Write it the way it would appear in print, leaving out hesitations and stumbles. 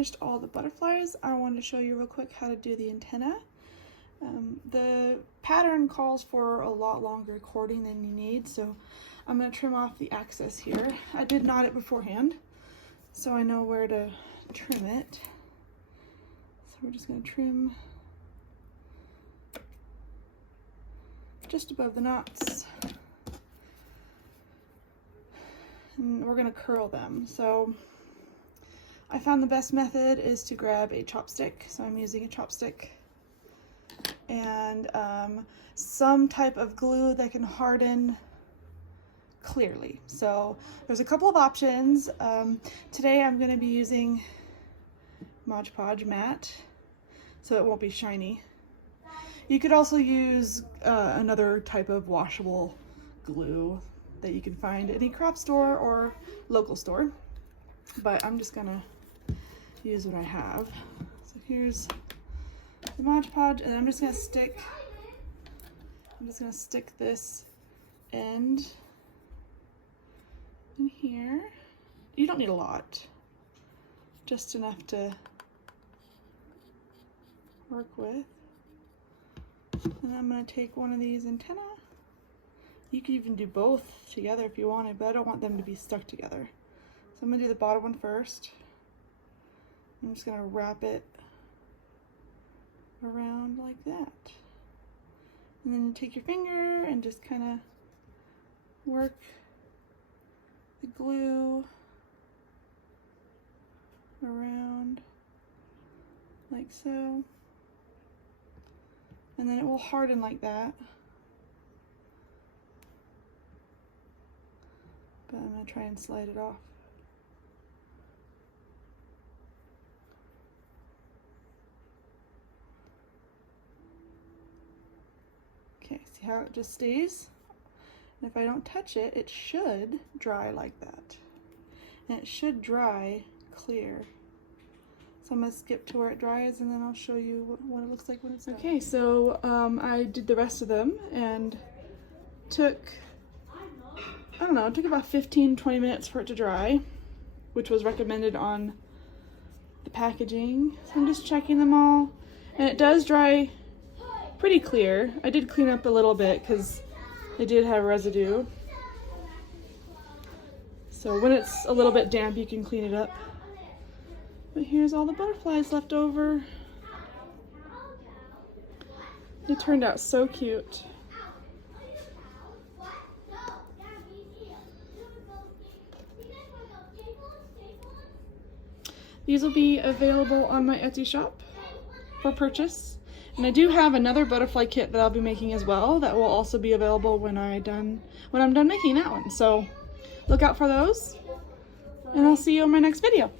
finished all the butterflies, I wanted to show you real quick how to do the antenna. The pattern calls for a lot longer cording than you need, so I'm going to trim off the excess here. I did knot it beforehand, so I know where to trim it. So we're just going to trim just above the knots. And we're going to curl them. So I found the best method is to grab a chopstick. So I'm using a chopstick and some type of glue that can harden clearly. So there's a couple of options. Today I'm going to be using Mod Podge matte, so it won't be shiny. You could also use another type of washable glue that you can find at any craft store or local store, but I'm just gonna use what I have. So here's the Mod Podge, and I'm just gonna stick this end in here. You don't need a lot, just enough to work with. And I'm going to take one of these antennae. You could even do both together if you wanted, but I don't want them to be stuck together. So I'm going to do the bottom one first. I'm just going to wrap it around like that. And then you take your finger and just kind of work the glue around like so. And then it will harden like that. But I'm going to try and slide it off. Okay, see how it just stays? And if I don't touch it, it should dry like that. And it should dry clear. So I'm going to skip to where it dries, and then I'll show you what it looks like when it's done. Okay, so I did the rest of them and took, I don't know, it took about 15-20 minutes for it to dry, which was recommended on the packaging. So I'm just checking them all, and it does dry pretty clear. I did clean up a little bit because it did have residue. So when it's a little bit damp, you can clean it up. But here's all the butterflies left over. It turned out so cute. These will be available on my Etsy shop for purchase. And I do have another butterfly kit that I'll be making as well that will also be available when I'm done making that one. So look out for those, and I'll see you in my next video.